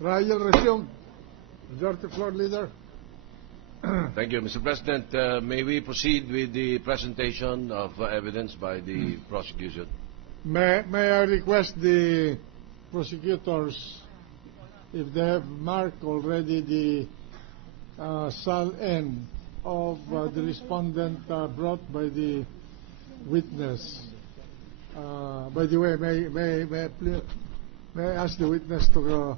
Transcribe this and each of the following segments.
Trial resumed. Majority Floor Leader. Thank you, Mr. President. May we proceed with the presentation of evidence by the prosecution? May I request the prosecutors, if they have marked already the SALN of the respondent brought by the witness. By the way, may I ask the witness to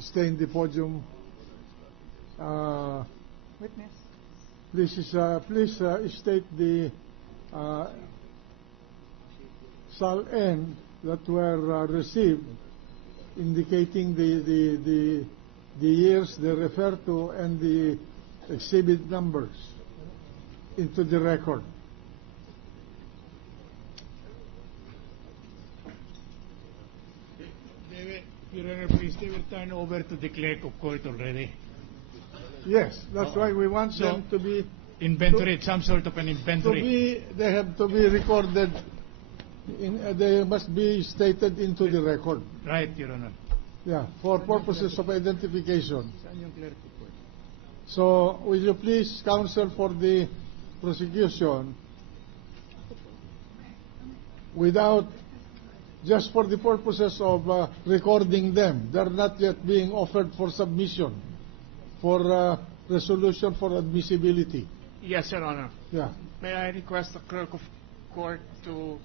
stay in the podium? Witness. Please state the SALN that were received, indicating the years they refer to and the exhibit numbers into the record. Your Honor, please, they will turn over to the clerk of court already. Yes, that's why we want them to be inventory, some sort of an inventory. They have to be recorded. They must be stated into the record. Right, Your Honor. Yeah, for purposes of identification. So, will you please, counsel for the prosecution, without, just for the purposes of recording them, they're not yet being offered for submission, for resolution for admissibility. Yes, Your Honor. Yeah. May I request the clerk of court to...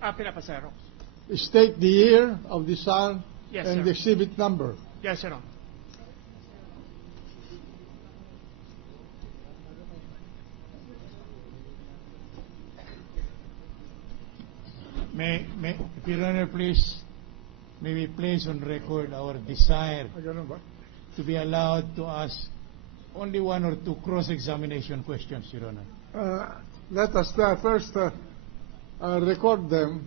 pinapasero. State the year of the SALN Yes, and sir. the exhibit number. Yes, Your Honor. If Your Honor, please, may we place on record our desire to be allowed to ask only one or two cross-examination questions, Your Honor. Let us first record them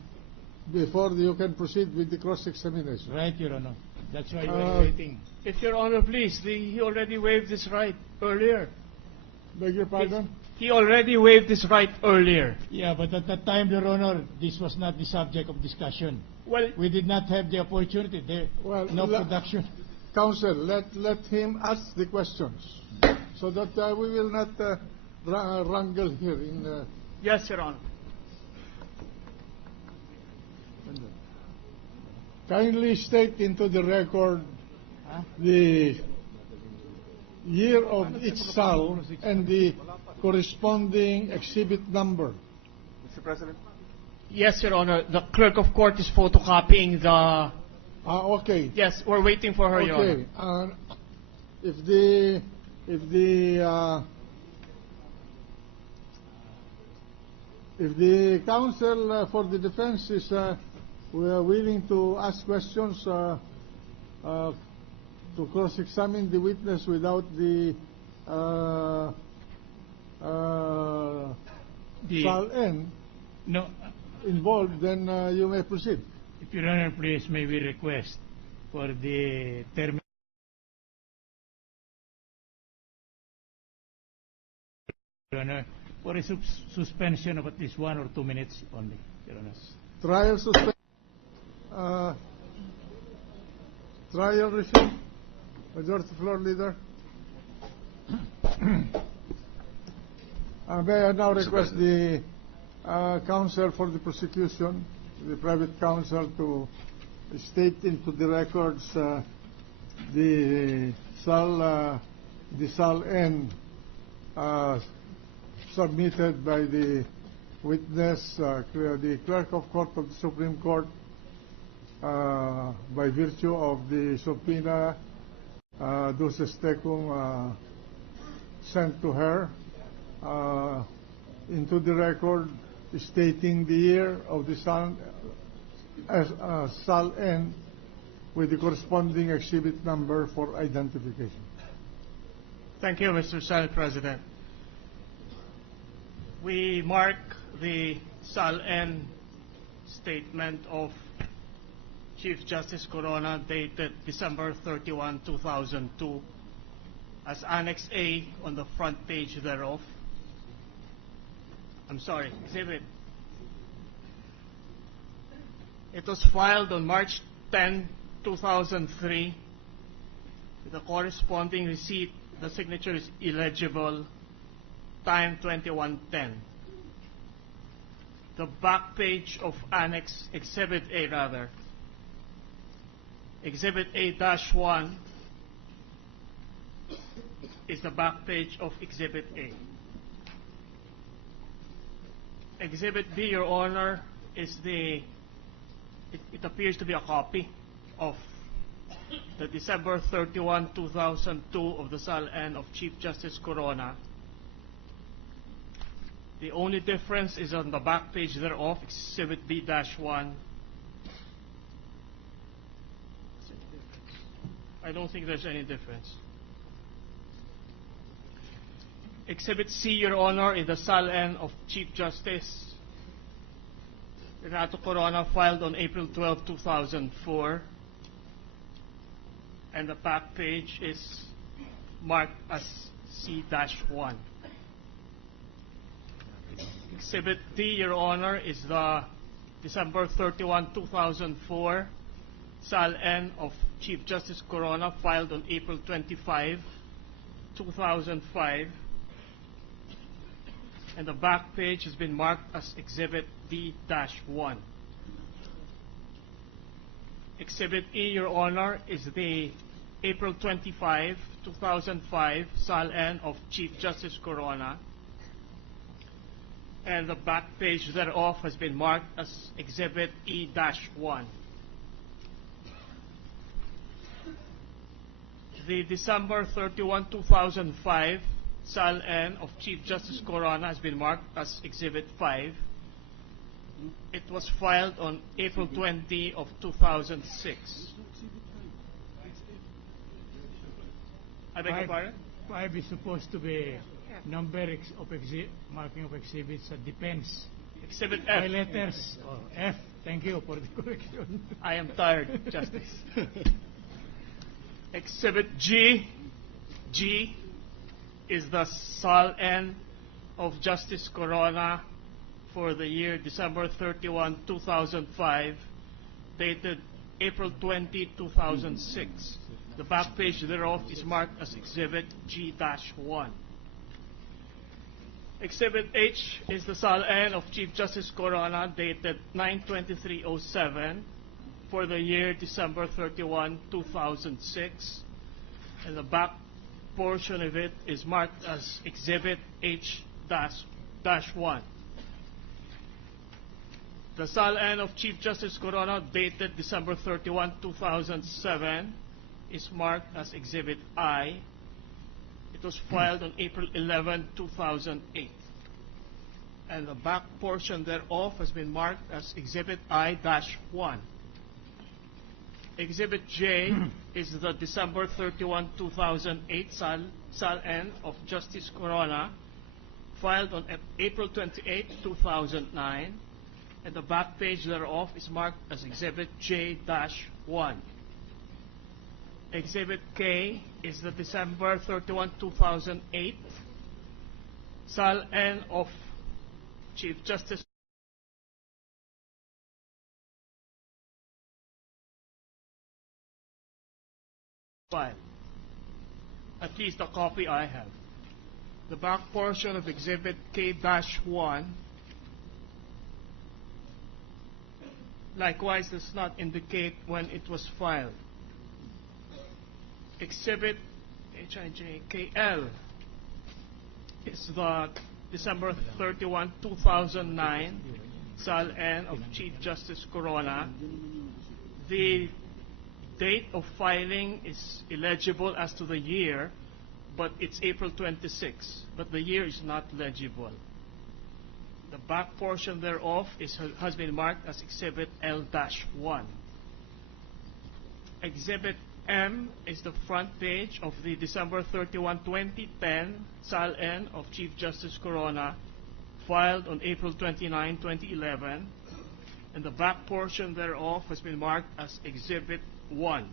before you can proceed with the cross-examination. Right, Your Honor. That's why we're waiting. If Your Honor, please, he already waived this right earlier. Beg your pardon? He already waived this right earlier. Yeah, but at that time, Your Honor, this was not the subject of discussion. Well, We did not have the opportunity. No production. Counsel, let him ask the questions so that we will not wrangle here in... yes, Your Honor. Kindly state into the record the year of each SAL and the corresponding exhibit number. Mr. President? Yes, Your Honor. The clerk of court is photocopying the... Okay. Yes, we're waiting for her, Your Honor. Okay. If the counsel for the defense is willing to ask questions to cross-examine the witness without the SALN No, involved, then you may proceed. if Your Honor, please, may we request for the term. Your Honor, for a suspension of at least 1 or 2 minutes only, Your Honor. Trial suspend. Trial resume. Majority Floor Leader. May I now request the counsel for the prosecution, the private counsel, to state into the records the SALN submitted by the witness, the clerk of court of the Supreme Court, by virtue of the subpoena duces tecum sent to her, into the record, stating the year of the SALN with the corresponding exhibit number for identification. Thank you, Mr. Senate President. We mark the SALN statement of Chief Justice Corona dated December 31, 2002 as Annex A on the front page thereof. I'm sorry, exhibit. It was filed on March 10, 2003 with a corresponding receipt. The signature is illegible. Time 21:10. The back page of Annex Exhibit A, rather. Exhibit A-1 is the back page of Exhibit A. Exhibit B, Your Honor, is it appears to be a copy of the December 31, 2002 of the SALN of Chief Justice Corona. The only difference is on the back page thereof, Exhibit B-1. I don't think there's any difference. Exhibit C, Your Honor, is the SALN of Chief Justice Renato Corona, filed on April 12, 2004. And the back page is marked as C-1. Exhibit D, Your Honor, is the December 31, 2004 SALN of Chief Justice Corona, filed on April 25, 2005. And the back page has been marked as Exhibit D-1. Exhibit E, Your Honor, is the April 25, 2005 SALN of Chief Justice Corona. And the back page thereof has been marked as Exhibit E-1. The December 31, 2005 SALN of Chief Justice Corona has been marked as Exhibit 5. It was filed on April 20 of 2006. I beg your pardon? 5 is supposed to be number of marking of exhibits. Depends. Exhibit By F. letters. Oh, F. Thank you for the correction. I am tired, Justice. Exhibit G. G is the SALN of Justice Corona for the year December 31, 2005, dated April 20, 2006. The back page thereof is marked as Exhibit G-1. Exhibit H is the SALN of Chief Justice Corona, dated 9/23/07 for the year December 31, 2006. And the back portion of it is marked as Exhibit H-1. The SALN of Chief Justice Corona, dated December 31, 2007, is marked as Exhibit I. It was filed on April 11, 2008. And the back portion thereof has been marked as Exhibit I-1. Exhibit J is the December 31, 2008 SALN of Justice Corona, filed on April 28, 2009. And the back page thereof is marked as Exhibit J-1. Exhibit K is the December 31, 2008 SALN of Chief Justice file. At least a copy I have. The back portion of Exhibit K-1 likewise does not indicate when it was filed. Exhibit HIJKL is the December 31, 2009 SALN of Chief Justice Corona. The date of filing is illegible as to the year, but it's April 26, but the year is not legible. The back portion thereof has been marked as Exhibit L-1. Exhibit M is the front page of the December 31, 2010 SALN of Chief Justice Corona, filed on April 29, 2011, and the back portion thereof has been marked as Exhibit 1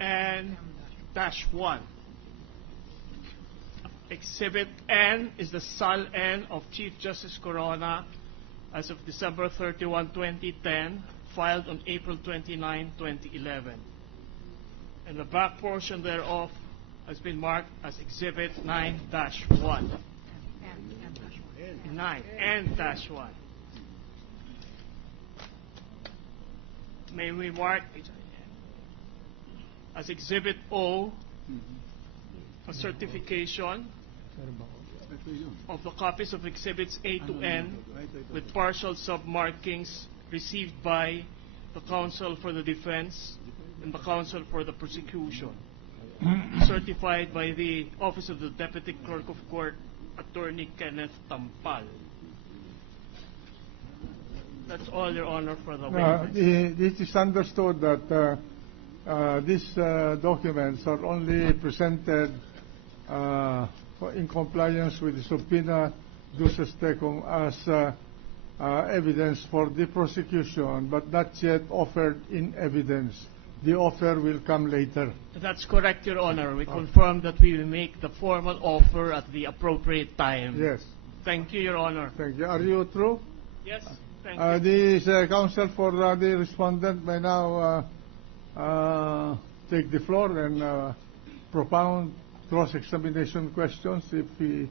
and -1. Exhibit N is the SALN of Chief Justice Corona as of December 31, 2010, filed on April 29, 2011. And the back portion thereof has been marked as Exhibit 9-1. 9N-1. May we mark as Exhibit O a certification of the copies of Exhibits A to N with partial submarkings received by the Counsel for the Defense and the Counsel for the Prosecution, certified by the Office of the Deputy Clerk of Court, Attorney Kenneth Tampal. That's all, Your Honor, for the witness. It is understood that these documents are only presented in compliance with the subpoena duces tecum as evidence for the prosecution, but not yet offered in evidence. The offer will come later. That's correct, Your Honor. We confirm that we will make the formal offer at the appropriate time. Yes. Thank you, Your Honor. Thank you. Are you through? Yes, thank you. The counsel for the respondent may now take the floor and propound cross-examination questions if he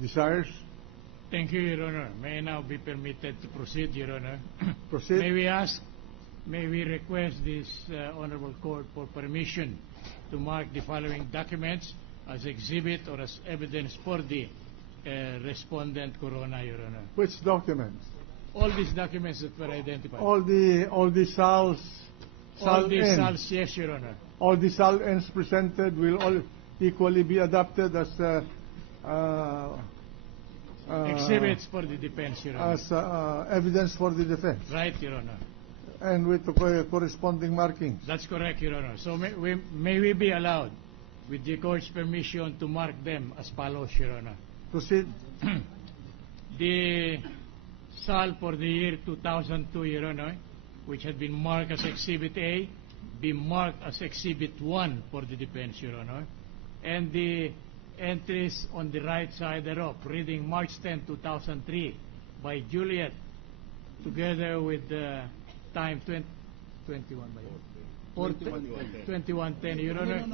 desires. Thank you, Your Honor. May I now be permitted to proceed, Your Honor? Proceed. May we request this Honorable Court for permission to mark the following documents as exhibit or as evidence for the respondent Corona, Your Honor. Which documents? All these documents that were identified. All the SALs. All the SALs, yes, Your Honor. All the SALNs presented will all equally be adopted as exhibits for the defense, Your Honor. as evidence for the defense, Right, Your Honor. and with the corresponding markings. That's correct, Your Honor. So may we be allowed, with the Court's permission, to mark them as follows, Your Honor. Proceed. The SAL for the year 2002, Your Honor, which had been marked as Exhibit A, be marked as Exhibit 1 for the defense, Your Honor. And the entries on the right side thereof, reading March 10, 2003, by Juliet, together with the time 21 by 2110, Your Honor.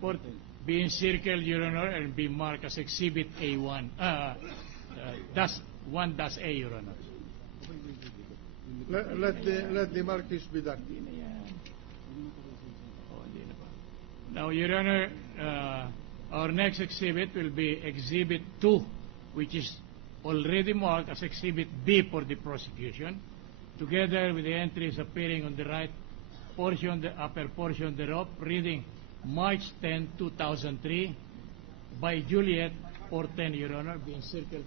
410. Be encircled, Your Honor, and be marked as Exhibit A1. -1-A, Your Honor. Let the markings be done. Now, Your Honor, our next exhibit will be Exhibit 2, which is already marked as Exhibit B for the prosecution, together with the entries appearing on the right portion, the upper portion thereof, reading March 10, 2003, by Juliet, 410, Your Honor, being circled.